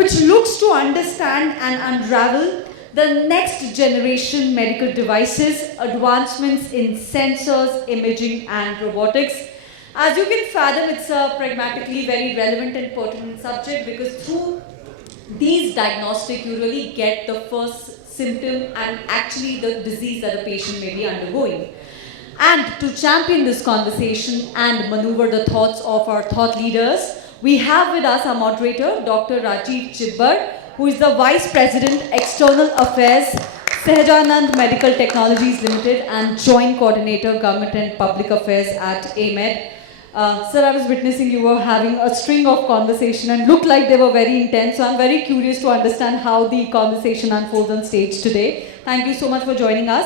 which looks to understand and unravel the next generation medical devices, advancements in sensors, imaging, and robotics. As you can fathom, it's a pragmatically very relevant and pertinent subject, because through these diagnostics, you really get the first symptom and actually the disease that the patient may be undergoing. And to champion this conversation and maneuver the thoughts of our thought leaders, we have with us our moderator, Dr. Rajiv Chhiber, who is the Vice President, External Affairs, Sahajanand Medical Technologies Limited, and Joint Coordinator, Government and Public Affairs at AMED. Sir, I was witnessing you were having a string of conversation and looked like they were very intense, so I'm very curious to understand how the conversation unfolds on stage today. Thank you so much for joining us.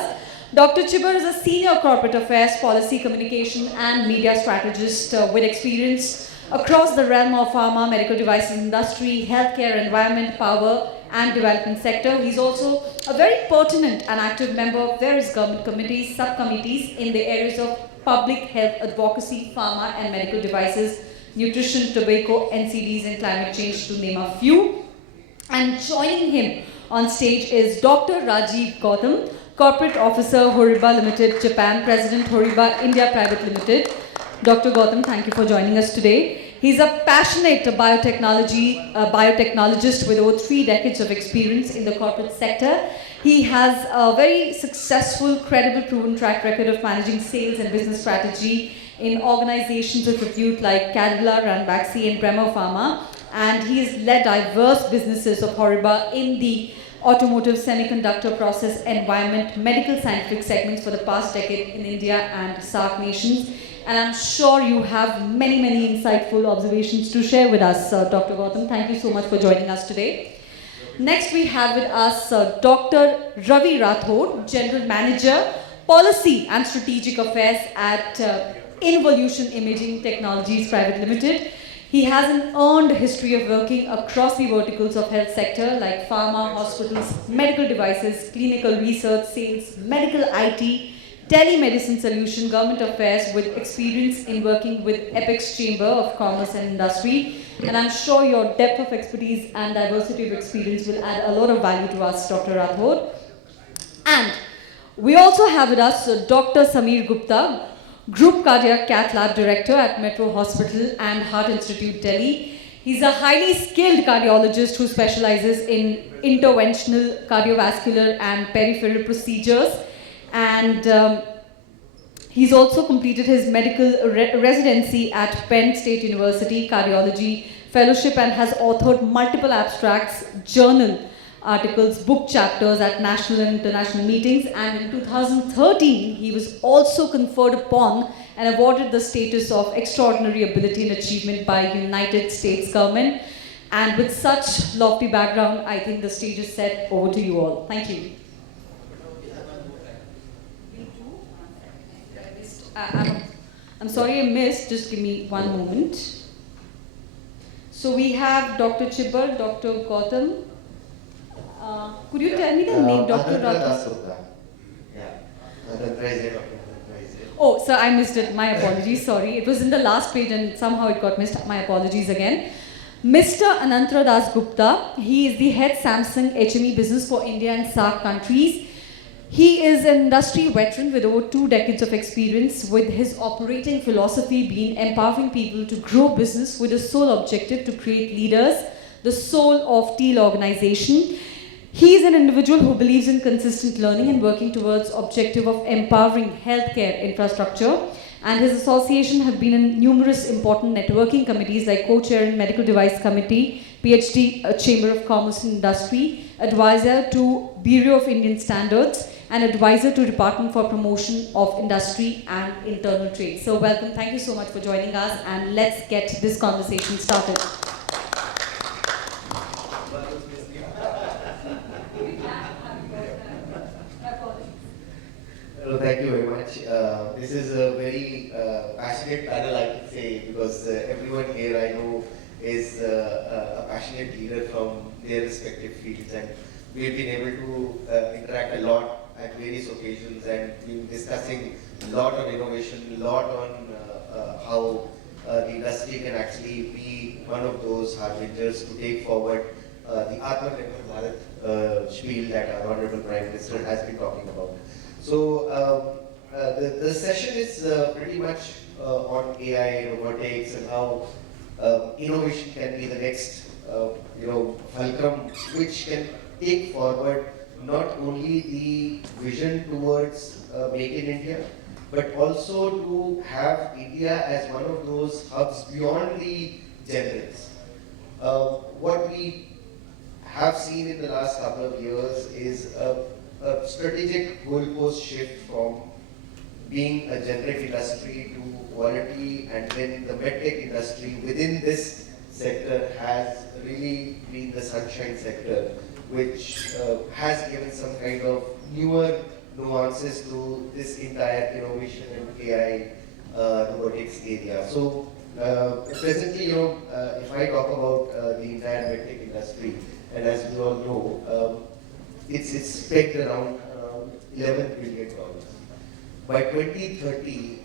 Dr. Chhiber is a Senior Corporate Affairs, Policy Communication and Media Strategist with experience across the realm of pharma, medical devices industry, healthcare, environment, power and development sector. He's also a very pertinent and active member of various government committees, subcommittees in the areas of public health advocacy, pharma and medical devices, nutrition, tobacco, NCDs and climate change, to name a few. And joining him on stage is Dr. Rajiv Gautam, Corporate Officer, HORIBA Limited, Japan, President, HORIBA India Private Limited. Dr. Gautam, thank you for joining us today. He's a passionate biotechnologist with over 3 decades of experience in the corporate sector. He has a very successful, credible, proven track record of managing sales and business strategy in organizations of repute like Cadila, Ranbaxy, and Bremer Pharma. And he has led diverse businesses of HORIBA in the automotive, semiconductor, process, environment, medical scientific segments for the past decade in India and SAARC nations. And I'm sure you have many, many insightful observations to share with us, Dr. Gautam. Thank you so much for joining us today. Next, we have with us Dr. Ravi Rathod, General Manager, Policy and Strategic Affairs at Innvolution Imaging Technologies Private Limited. He has an earned history of working across the verticals of health sector like pharma, hospitals, medical devices, clinical research, sales, medical IT, telemedicine solution, government affairs, with experience in working with Apex Chamber of Commerce and Industry. And I'm sure your depth of expertise and diversity of experience will add a lot of value to us, Dr. Rathod. And we also have with us Dr. Sameer Gupta, Group Cardiac Cath Lab Director at Metro Hospital and Heart Institute, Delhi. He's a highly skilled cardiologist who specializes in interventional cardiovascular and peripheral procedures. And he's also completed his medical residency at Penn State University Cardiology Fellowship and has authored multiple abstracts, journal articles, book chapters at national and international meetings. And in 2013, he was also conferred upon and awarded the status of Extraordinary Ability and Achievement by United States government. And with such lofty background, I think the stage is set. Over to you all. Thank you. I'm sorry I missed, just give me one moment. So we have Dr. Chhiber, Dr. Gautam. Could you tell me the name, Dr. Rathod? Oh, sir, I missed it. My apologies, sorry. It was in the last page and somehow it got missed. My apologies again. Mr. Atantra Gupta, he is the head Samsung HME Business for India and SAARC countries. He is an industry veteran with over 2 decades of experience, with his operating philosophy being empowering people to grow business with the sole objective to create leaders, the soul of TEAL organization. He is an individual who believes in consistent learning and working towards objective of empowering healthcare infrastructure. And his association have been in numerous important networking committees like co-chair in Medical Device Committee, PhD Chamber of Commerce and Industry, advisor to Bureau of Indian Standards, and advisor to Department for Promotion of Industry and Internal Trade. So welcome, thank you so much for joining us, and let's get this conversation started. Well, thank you very much. This is a very passionate panel, I can say, because everyone here I know is a passionate leader from their respective fields, and we've been able to interact a lot at various occasions and been discussing a lot on innovation, a lot on how the industry can actually be one of those harbingers to take forward the Atmanirbhar Bharat spiel that our Honorable Prime Minister has been talking about. So the session is pretty much on AI, robotics, and how innovation can be the next, fulcrum which can take forward not only the vision towards Make in India, but also to have India as one of those hubs beyond the generics. What we have seen in the last couple of years is a strategic goalpost shift from being a generic industry to quality, and then the medtech industry within this sector has really been the sunshine sector, which has given some kind of newer nuances to this entire innovation and AI robotics area. So presently, if I talk about the entire medtech industry, and as we all know, it's pegged around $11 billion. By 2030,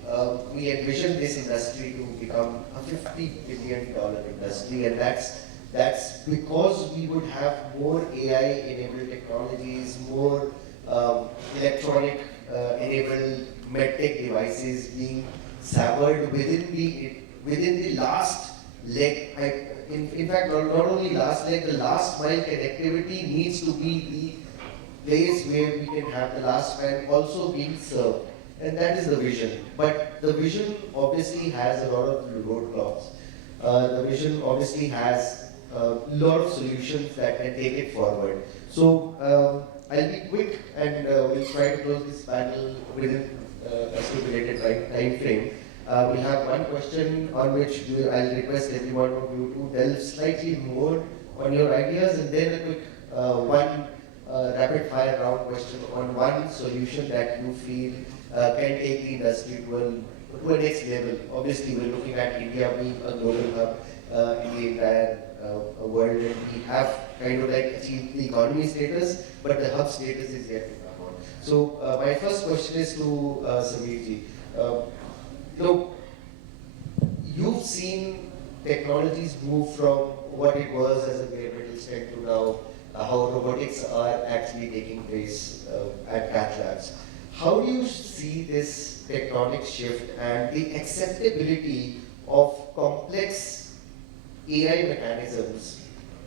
we envision this industry to become a $50 billion industry, and that's because we would have more AI-enabled technologies, more electronic-enabled medtech devices being severed within the last leg. In fact, not only last leg, the last mile connectivity needs to be the place where we can have the last mile also being served. And that is the vision. But the vision obviously has a lot of roadblocks. The vision obviously has a lot of solutions that can take it forward. So I'll be quick, and we'll try to close this panel within a stipulated time frame. We have one question on which I'll request every one of you to delve slightly more on your ideas, and then a quick one rapid fire round question on one solution that you feel can take the industry to a next level. Obviously, we're looking at India being a global hub in the entire world, and we have kind of like achieved the economy status, but the hub status is yet to come on. So my first question is to Sameerji. You've seen technologies move from what it was as a bare metal stent to now how robotics are actually taking place at Cath Labs. How do you see this tectonic shift and the acceptability of complex AI mechanisms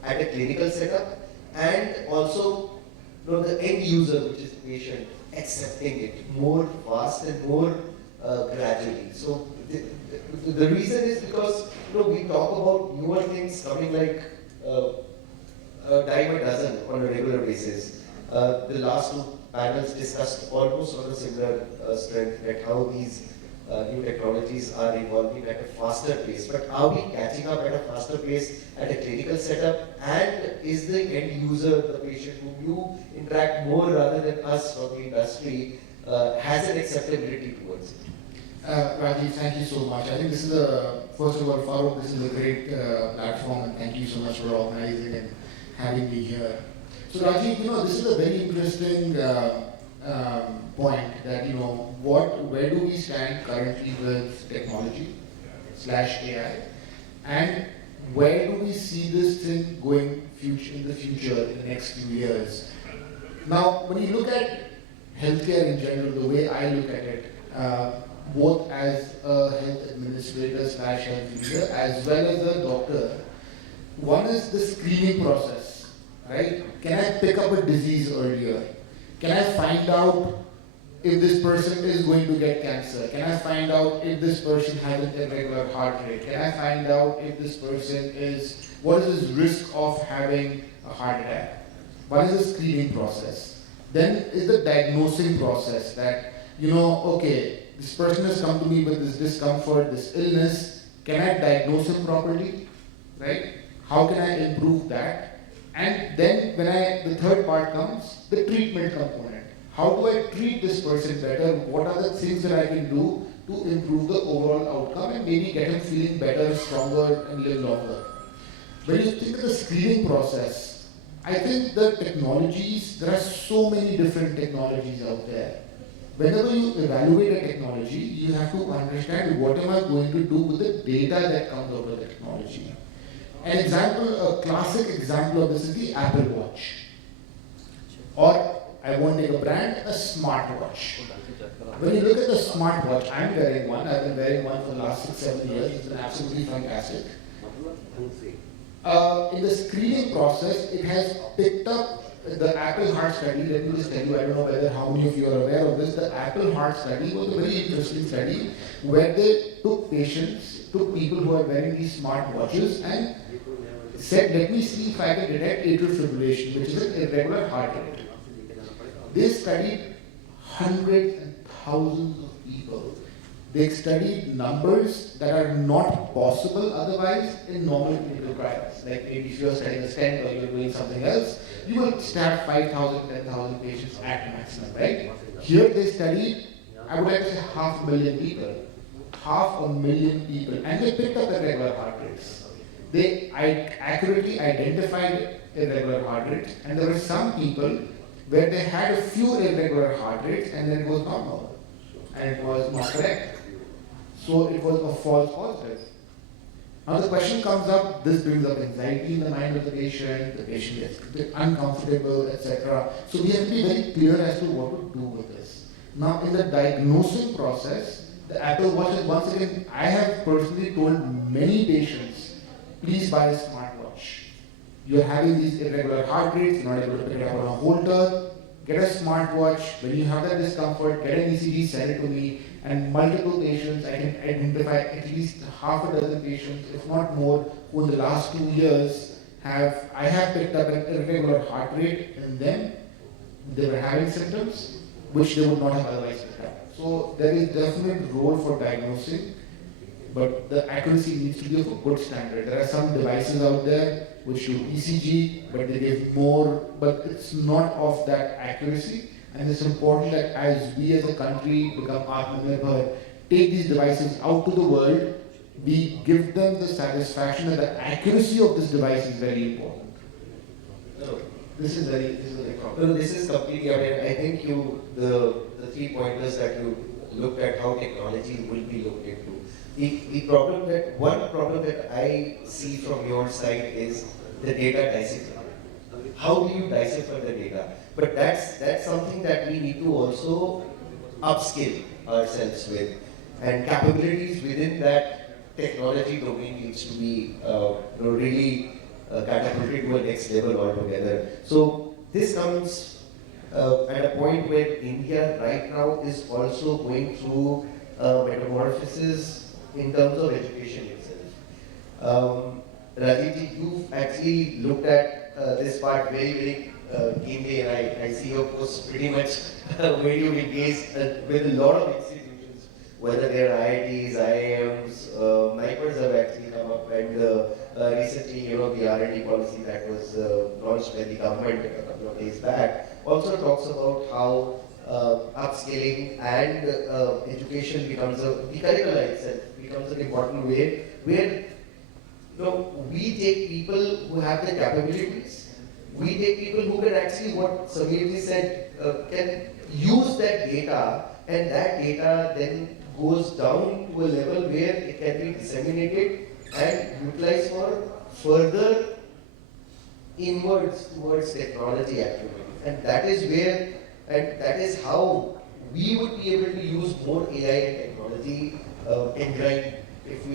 at a clinical setup, and also the end user, which is the patient, accepting it more fast and more gradually? So the reason is because we talk about newer things coming like a dime a dozen on a regular basis. The last two panels discussed almost on a similar strength, that how these new technologies are evolving at a faster pace. But are we catching up at a faster pace at a clinical setup? And is the end user, the patient whom you interact more rather than us from the industry, has an acceptability towards it? Rajiv, thank you so much. I think this is first of all, Farooq, this is a great platform, and thank you so much for organizing and having me here. So Rajiv, this is a very interesting point that, where do we stand currently with technology / AI, and where do we see this thing going in the future, in the next few years? Now, when you look at healthcare in general, the way I look at it, both as a health administrator / health leader, as well as a doctor, one is the screening process, right? Can I pick up a disease earlier? Can I find out if this person is going to get cancer? Can I find out if this person has an irregular heart rate? Can I find out if this person what is his risk of having a heart attack? One is the screening process. Then is the diagnosing process that, okay, this person has come to me with this discomfort, this illness. Can I diagnose him properly, right? How can I improve that? And then the third part comes, the treatment component. How do I treat this person better? What are the things that I can do to improve the overall outcome and maybe get him feeling better, stronger, and live longer? When you think of the screening process, I think the technologies, there are so many different technologies out there. Whenever you evaluate a technology, you have to understand what am I going to do with the data that comes out of the technology. An example, a classic example of this is the Apple Watch. Or, I won't take a brand, a smartwatch. When you look at the smartwatch, I'm wearing one, I've been wearing one for the last 6-7 years, it's been absolutely fantastic. In the screening process, it has picked up the Apple Heart Study. Let me just tell you, I don't know whether how many of you are aware of this. The Apple Heart Study was a very interesting study where they took people who are wearing these smartwatches and said, let me see if I can detect atrial fibrillation, which is an irregular heart rate. They studied hundreds and thousands of people. They studied numbers that are not possible otherwise in normal clinical trials. Like maybe if you're studying a stent or you're doing something else, you will start 5,000, 10,000 patients at maximum, right? Here they studied, I would like to say 500,000 people. 500,000 people. And they picked up irregular heart rates. They accurately identified irregular heart rates. And there were some people where they had a few irregular heart rates and then it was normal. And it was not correct. So it was a false positive. Now the question comes up, this brings up anxiety in the mind of the patient gets a bit uncomfortable, etc. So we have to be very clear as to what to do with this. Now in the diagnosing process, the Apple Watch is once again, I have personally told many patients, please buy a smartwatch. You're having these irregular heart rates, you're not able to pick it up on a holter, get a smartwatch. When you have that discomfort, get an ECG, send it to me. And multiple patients, I can identify at least half a dozen patients, if not more, who in the last 2 years I have picked up an irregular heart rate in them. They were having symptoms which they would not have otherwise picked up. So there is definite role for diagnosing, but the accuracy needs to be of a good standard. There are some devices out there which do ECG, but they give more, but it's not of that accuracy. And it's important that as we as a country become Atmanirbhar, take these devices out to the world, we give them the satisfaction that the accuracy of this device is very important. No, this is very problem. No, this is completely, I think the 3 pointers that you looked at how technology will be looked into. One problem that I see from your side is the data decipher. How do you decipher the data? But that's something that we need to also upskill ourselves with, and capabilities within that technology domain needs to be really catapulted to a next level altogether. So this comes at a point where India right now is also going through metamorphosis in terms of education itself. Rajiv, you've actually looked at this part very keenly, and I see your posts pretty much where you engage with a lot of institutions, whether they're IITs, IIMs, NIPERs have actually come up, and recently, the R&D policy that was launched by the government a couple of days back also talks about how upskilling and education becomes the curricula itself becomes an important way where we take people who have the capabilities. We take people who can actually, what Sameerji said, can use that data, and that data then goes down to a level where it can be disseminated and utilized for further inwards towards technology activity. And that is where, and that is how we would be able to use more AI and technology engine if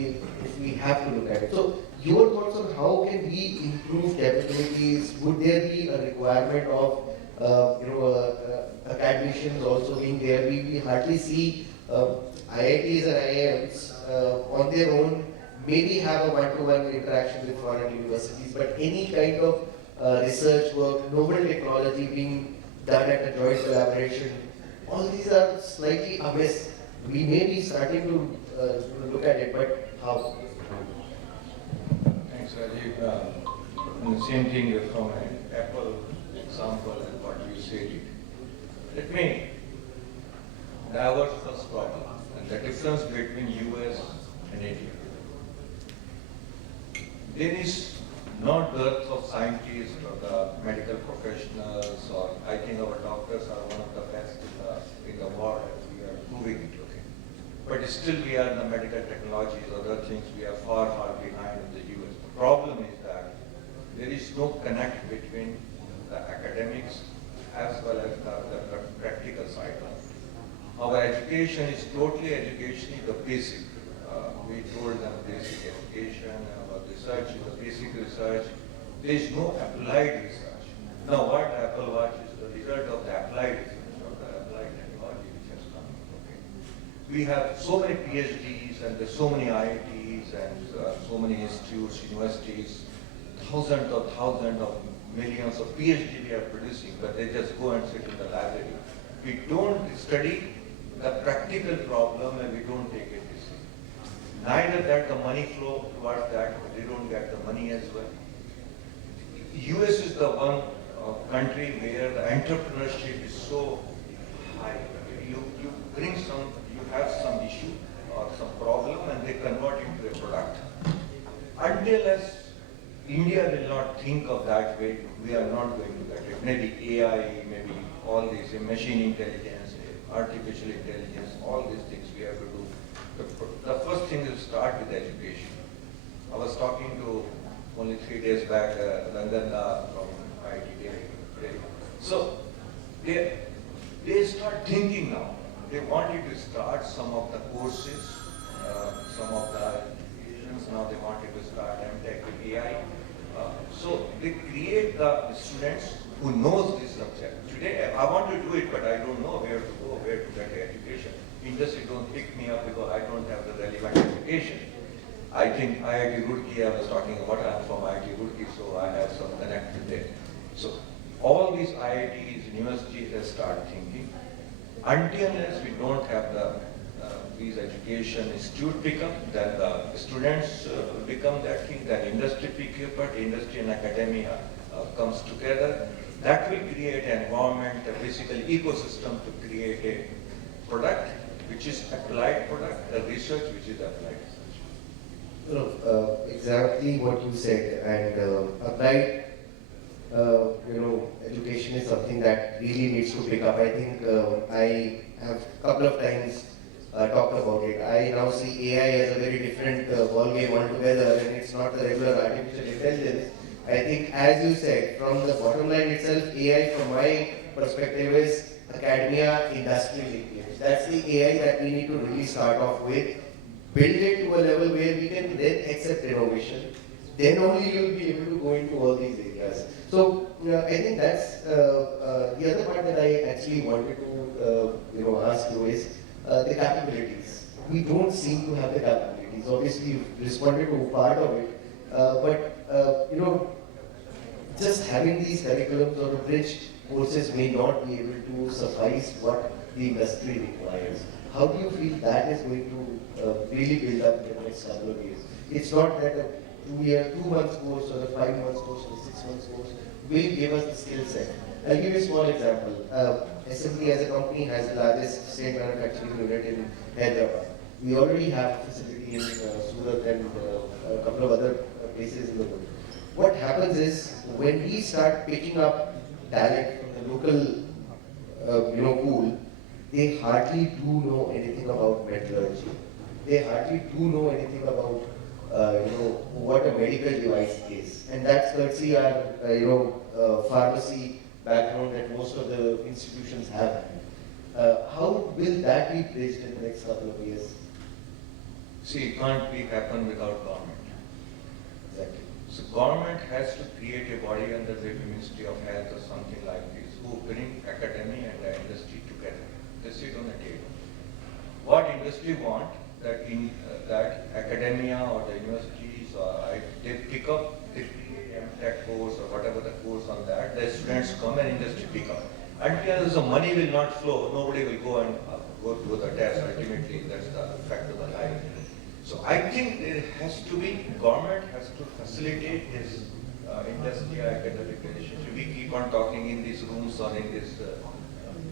we have to look at it. So your thoughts on how can we improve capabilities? Would there be a requirement of academicians also being there? We hardly see IITs and IIMs on their own maybe have a one-to-one interaction with foreign universities, but any kind of research work, novel technology being done at a joint collaboration, all these are slightly amiss. We may be starting to look at it, but how? Thanks, Rajiv. The same thing from an Apple example and what you said. Let me divert first problem and the difference between US and India. There is no dearth of scientists or the medical professionals, or I think our doctors are one of the best in the world as we are moving it. Okay. But still we are in the medical technologies, other things, we are far behind in the US. The problem is that there is no connect between the academics as well as the practical side. Our education is totally educationally the basic. We told them basic education, our research is the basic research. There is no applied research. Now what Apple Watch is the result of the applied research, of the applied technology which has come. Okay. We have so many PhDs and there's so many IITs and so many institutes, universities, thousands of millions of PhD we are producing, but they just go and sit in the library. We don't study the practical problem and we don't take it seriously. Neither that the money flow towards that, they don't get the money as well. US is the one country where the entrepreneurship is so high. You bring some, you have some issue or some problem and they convert it to a product. Until as India will not think of that way, we are not going to get it. Maybe AI, maybe all these, machine intelligence, artificial intelligence, all these things we have to do. The first thing is start with education. I was talking to only 3 days back, Rangana from IIT Delhi. So they start thinking now. They wanted to start some of the courses, some of the institutions now they wanted to start MTech with AI. So they create the students who knows this subject. Today I want to do it, but I don't know where to go, where to get education. Industry don't pick me up because I don't have the relevant education. I think IIT Roorkee, I was talking about, I'm from IIT Roorkee, so I have some connect there. So all these IITs, universities have started thinking. Until unless we don't have the these education institute pick up, then the students become that thing, then industry pick up, industry and academia comes together. That will create an environment, a physical ecosystem to create a product which is applied product, a research which is applied research. Exactly what you said, and applied education is something that really needs to pick up. I think I have a couple of times talked about it. I now see AI as a very different ball game altogether, and it's not the regular artificial intelligence. I think, as you said, from the bottom line itself, AI from my perspective is academia, industry linkage. That's the AI that we need to really start off with, build it to a level where we can then accept innovation. Then only you'll be able to go into all these areas. So I think that's the other part that I actually wanted to ask you is the capabilities. We don't seem to have the capabilities. Obviously, you've responded to part of it, but just having these curriculums or bridge courses may not be able to suffice what the industry requires. How do you feel that is going to really build up in the next couple of years? It's not that a 2 month course or a 5 months course or a 6 months course will give us the skill set. I'll give you a small example. Assembly as a company has the largest state manufacturing unit in Hyderabad. We already have a facility in Surat and a couple of other places in the world. What happens is when we start picking up talent from the local pool, they hardly do know anything about metallurgy. They hardly do know anything about what a medical device is, and that's courtesy our pharmacy background that most of the institutions have. How will that be bridged in the next couple of years? See, it can't be happen without government. Exactly. So government has to create a body under the Ministry of Health or something like this, who bring academia and the industry together. They sit on the table. What industry want that in that academia or the universities or they pick up, they create MTech course or whatever the course on that, the students come and industry pick up. Until the money will not flow, nobody will go and go to the test. Ultimately, that's the fact of the life. So I think there has to be, government has to facilitate this industry academic relationship. We keep on talking in these rooms or in this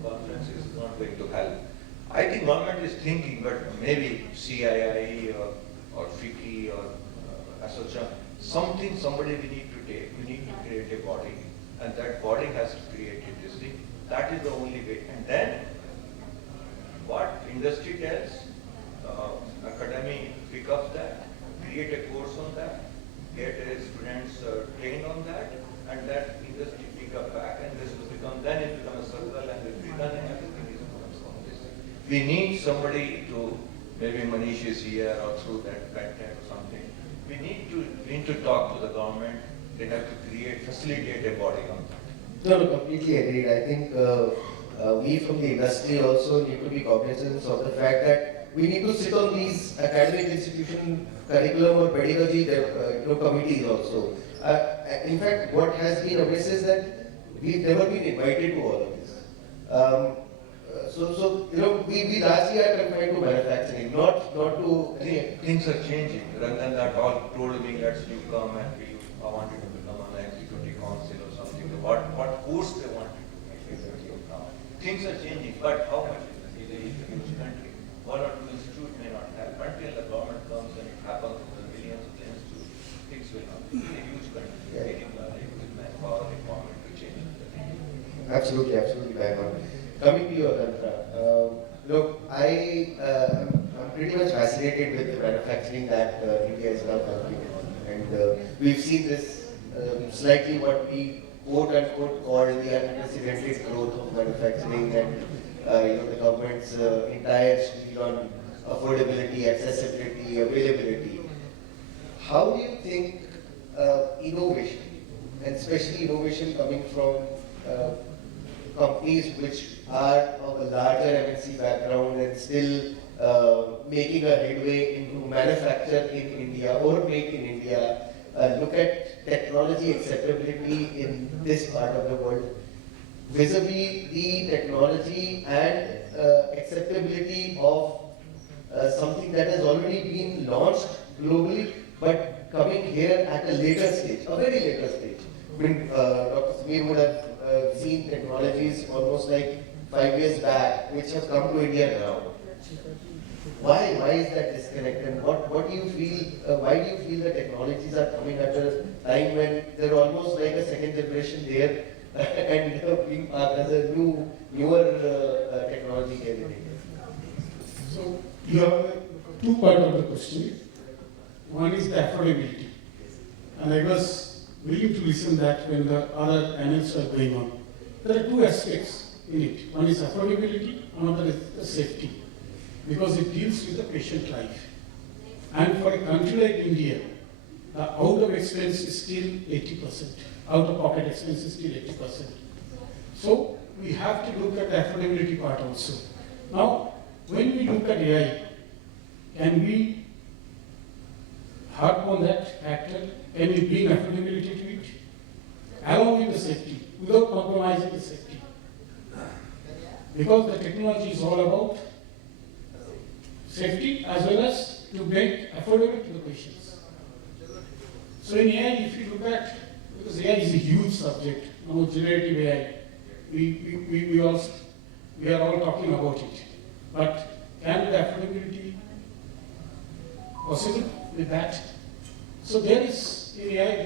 conferences, is not going to help. I think government is thinking, but maybe CII or FICCI or ASSOCHAM, somebody we need to take. We need to create a body, and that body has to create this thing. That is the only way. And then, what industry tells, academy pick up that, create a course on that, get students trained on that, and that industry pick up back, and this will become, then it becomes a circle, and it will be done, and everything is becomes on this. We need somebody to, maybe Manish is here or through that contact or something. We need to talk to the government. They have to facilitate a body on that. No, completely agreed. I think we from the industry also need to be cognizant of the fact that we need to sit on these academic institution curriculum or pedagogy committees also. In fact, what has been amiss is that we've never been invited to all of this. We largely are confined to manufacturing, not to any. Things are changing. Rather than that, all told me that you come and I want you to become an executive council or something. What course they want you to make now. Things are changing, but how much is it? It's a huge country. One or two institutes may not have. Until the government comes and it happens with the millions of institutes, things will not. It's a huge country. Getting with manpower requirement to change. Absolutely, bang on. Coming to you, Atantra, look, I'm pretty much fascinated with the manufacturing that India is now currently on, and we've seen this slightly what we quote unquote call the unprecedented growth of manufacturing, and the government's entire spiel on affordability, accessibility, availability. How do you think innovation, and especially innovation coming from companies which are of a larger MNC background and still making a headway into manufacture in India or make in India, look at technology acceptability in this part of the world vis-a-vis the technology and acceptability of something that has already been launched globally but coming here at a later stage, a very later stage. I mean, Dr. Sameer would have seen technologies almost like 5 years back, which have come to India now. Why is that disconnect? And what do you feel? Why do you feel the technologies are coming at a time when they're almost like a second generation there, and being parked as a newer technology here in India? So you have two parts of the question. One is the affordability, and I was willing to listen that when the other panels were going on. There are two aspects in it. One is affordability, another is the safety, because it deals with the patient life. And for a country like India, the out of expense is still 80%. Out of pocket expense is still 80%. So we have to look at the affordability part also. Now, when we look at AI, can we harp on that factor? Can we bring affordability to it? Along with the safety, without compromising the safety. Because the technology is all about safety as well as to make affordable to the patients. So in AI, if you look at, because AI is a huge subject, now generative AI, we are all talking about it. But can the affordability possible with that? So there is in AI